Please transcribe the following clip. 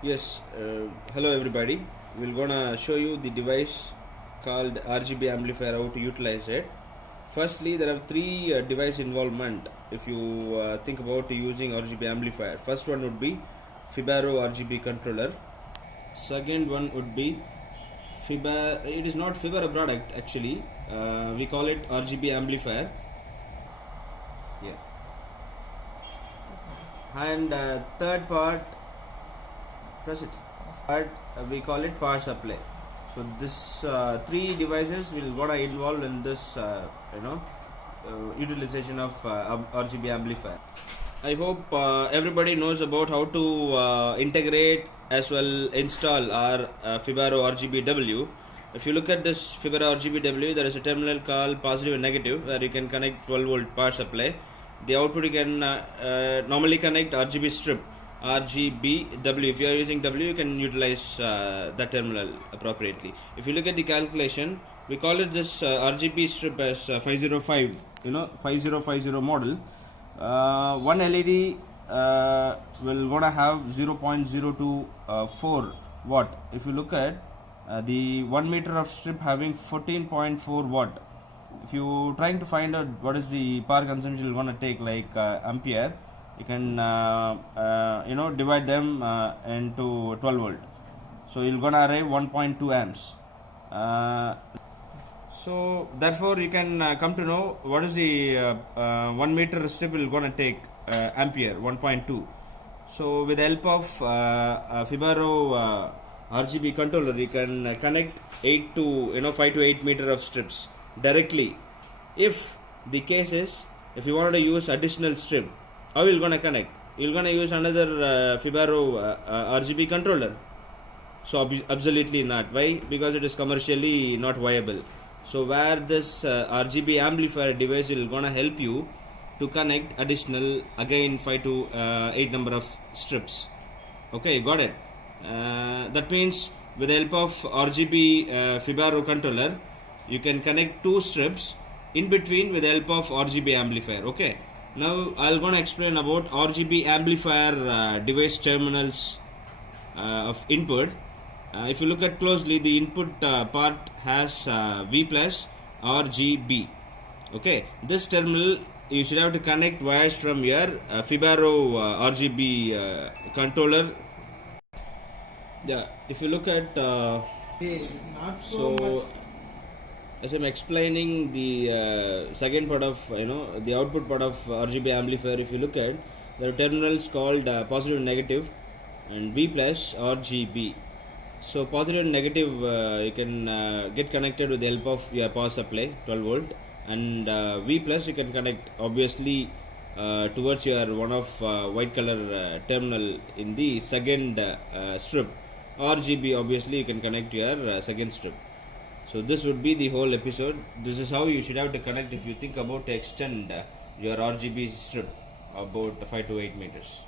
Yes, hello everybody. We're gonna show you the device called RGB amplifier, how to utilize it. Firstly, there are three device involvement if you think about using RGB amplifier. First one would be Fibaro RGB controller. Second one would be Fibaro. It is not Fibaro product actually. We call it RGB amplifier. Yeah. And third part, press it. But we call it power supply. So this three devices will gonna involve in this utilization of RGB amplifier. I hope everybody knows about how to integrate as well install our Fibaro RGBW. If you look at this Fibaro RGBW, there is a terminal called positive and negative where you can connect 12 volt power supply. The output you can normally connect RGB strip RGB W. If you are using W, you can utilize that terminal appropriately. If you look at the calculation, we call it this RGB strip as 505, 5050 model. One LED will gonna have 0.024 watt. If you look at the 1 meter of strip having 14.4 watt. If you trying to find out what is the power consumption you're gonna take, like ampere, you can divide them into 12 volt. So you're gonna arrive 1.2 amps. So therefore you can come to know what is the 1 meter strip will gonna take ampere 1.2. So with the help of Fibaro RGB controller, you can connect 5 to 8 meter of strips directly. If the case is, if you want to use additional strip, how you gonna connect? You're gonna use another Fibaro RGB controller? So absolutely not. Why? Because it is commercially not viable. So where this RGB amplifier device will gonna help you to connect additional again 5 to 8 number of strips. Okay, you got it. That means with the help of RGB Fibaro controller, you can connect two strips in between with the help of RGB amplifier. Okay. Now I'll gonna explain about RGB amplifier device terminals of input. If you look at closely, the input part has V plus RGB. Okay, this terminal you should have to connect wires from your Fibaro RGB controller. Yeah, if you look at as I'm explaining the second part of the output part of RGB amplifier, if you look at, there are terminals called positive and negative and V plus RGB. So positive and negative you can get connected with the help of your power supply 12 volt, and V plus you can connect obviously towards your one of white color terminal in the second strip. RGB obviously you can connect your second strip. So this would be the whole episode. This is how you should have to connect if you think about to extend your RGB strip about 5 to 8 meters.